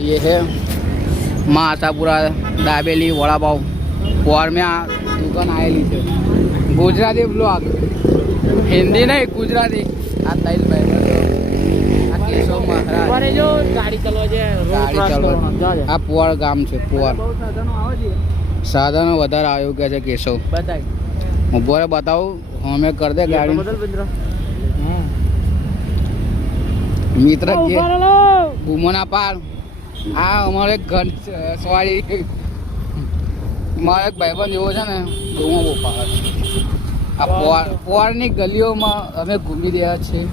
ये है माँ आशापुरा दाबेली वड़ा पाव पोर में आ दुकान आएली है गुजराती ब्लॉग हिंदी नहीं गुजराती आ ताइल भाई आ केशव महाराज અરે જો ગાડી ચલવા છે ગાડી ચાલવા આ પોર ગામ છે પોર સાધનો વધારે આવ્યું કે છે કેશવ બતાય હું બોરે બતાવું અમે કરી દે ગાડી મિત્ર બૂમોના પાર આ અમારે ઘર સવારી મારો એક ભાઈબંધ એવો છે ને બૂમો બહુ પાર આ પોરની ગલીઓમાં અમે ઘૂમી રહ્યા છીએ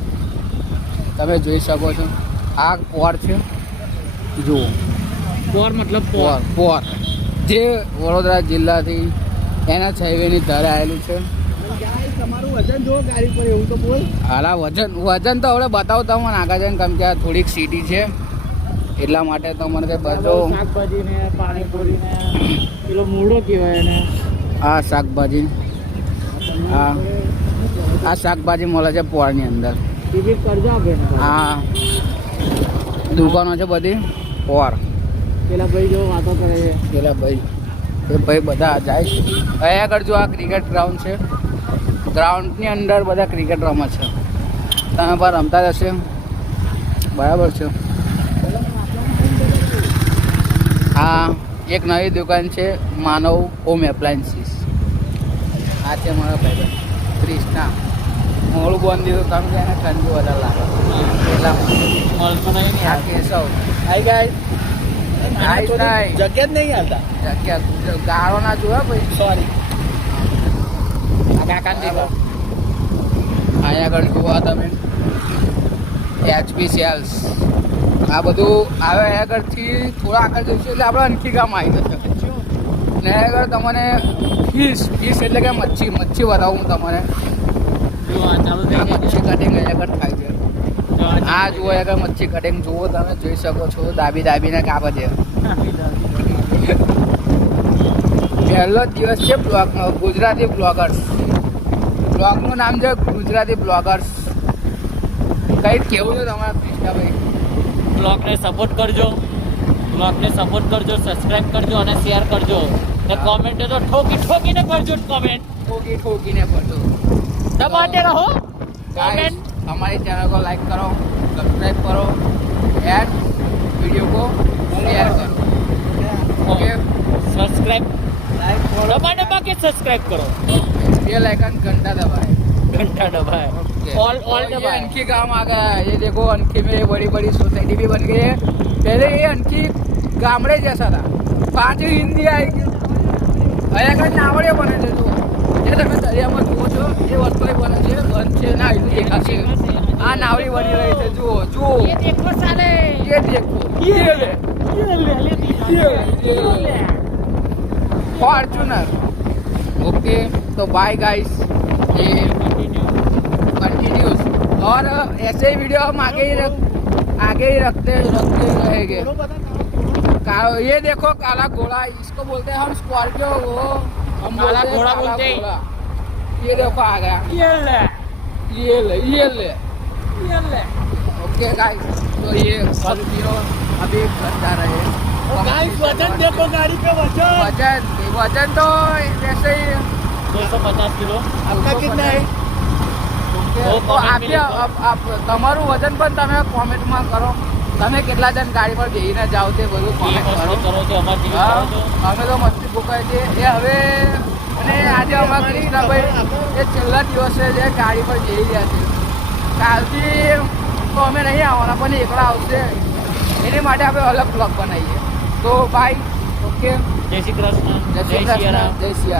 તમે જોઈ શકો છો આ પોર છે જુઓ પોર મતલબ પોર પોર જે વડોદરા જિલ્લાથી એના હાઈવેની ધારે આવેલું છે તમારું વજન જો ગાડી પર એવું તો બોલ હાલા વજન તો હવે બતાવો તમને આગળ જઈને કેમ કે આ થોડીક સિટી છે એટલા માટે તો મને કંઈ બધો શાકભાજી ને પાણીપુરી ને પેલો મૂળો કહેવાય ને આ શાકભાજી આ શાકભાજી મળે છે પોરની અંદર ટિકિટ કરજો આપે આ દુકાનો છે બધી પોર પેલા ભાઈ જો વાતો કરે છે પેલા ભાઈ એ ભાઈ બધા જાય છે અહીંયા આગળ જો આ ક્રિકેટ ગ્રાઉન્ડ છે ગ્રાઉન્ડની અંદર બધા ક્રિકેટ રમે છે તમે પણ રમતા જશે બરાબર છે આ એક નવી દુકાન છે માનવ હોમ એપ્લાયન્સીસ આ છે મારા ભાઈ ક્રિષ્ના મોડું બંધ દીધું કારણ કે એને ઠંડી વધારે લાગે એટલા મળતો નહીં આ કેશવ આઈ ગાય જગ્યા જ નહીં આવતા જગ્યા ગાળો ના જોવા ભાઈ સોરી અહીંયા આગળ જોવા તમે એચપી સેલ્સ આ બધું આવે અહીંયા આગળથી થોડા આગળ જઈશું એટલે આપણે અનખી ગામ આવી જશે ને આગળ તમને ફિશ એટલે કે મચ્છી બતાવું હું તમને મચ્છી કટિંગ અહીંયા આગળ થાય છે આ જુઓ આગળ મચ્છી કટિંગ જુઓ તમે જોઈ શકો છો દાબીને કાપે છે પહેલો દિવસ છે ગુજરાતી બ્લોગર્સ બ્લોગનું નામ છે ગુજરાતી બ્લોગર્સ કંઈ કેવું છે તમારા કૃષ્ણાભાઈ બ્લોગને સપોર્ટ કરજો સબસ્ક્રાઇબ કરજો અને શેર કરજો ને કોમેન્ટ તો ઠોકીને કરજો કોમેન્ટ ઠોકીને પડતો દબાતે રહો गाइस हमारी चैनल को लाइक करो सब्सक्राइब करो एंड वीडियो को शेयर करो ओके सब्सक्राइब दबा के सब्सक्राइब करो बेल आइकन घंटा दबाए ऑल ये अनखी गांव आ गया है ये देखो अनखी में बड़ी बड़ी सोसाइटी भी बन गई है पहले ये अनखी गामड़े जैसा था पाँच हिंदी आएगी અહીંયા કઈ નાવડીઓ બને છે જુઓ જે તમે દરિયામાં જુઓ છો એ વસ્તુ બને છે ઘન છે ના દેખાશે આ નાવડી બની રહી છે જુઓ ये देखो साले ये देखो ये ले फॉर्च्यूनर ओके तो बाय गाइस ये कंटिन्यूस और ऐसे ही वीडियो हम आगे ही रखते रहेंगे ये देखो काला घोड़ा इसको बोलते हैं हम स्कॉर्पियो वो हम काला घोड़ा बोलते हैं ये देखो आ गया ये ले ओके गाइस तो ये स्कॉर्पियो अभी घर जा रहे हैं गाइस वजन देखो गाड़ी पे वजन तो वैसे ही 250 किलो आपका कितना है तो आप તમારું વજન પણ તમે કોમેન્ટમાં કરો તમે કેટલા જણ ગાડી પર બેસીને જાઓ તે બધું કોમેન્ટ કરો અમે તો મસ્તી ફૂકાય છે એ હવે અને આજે અમારા કૃષ્ણાભાઈ એ છેલ્લા દિવસે જે ગાડી પર જઈ રહ્યા છે કાલથી તો અમે નહીં આવવાના પણ એકલા આવશે એની માટે આપણે અલગ બ્લોગ બનાવીએ તો બાય ઓકે જય શ્રી કૃષ્ણ જય શ્રી કૃષ્ણ જય શ્રી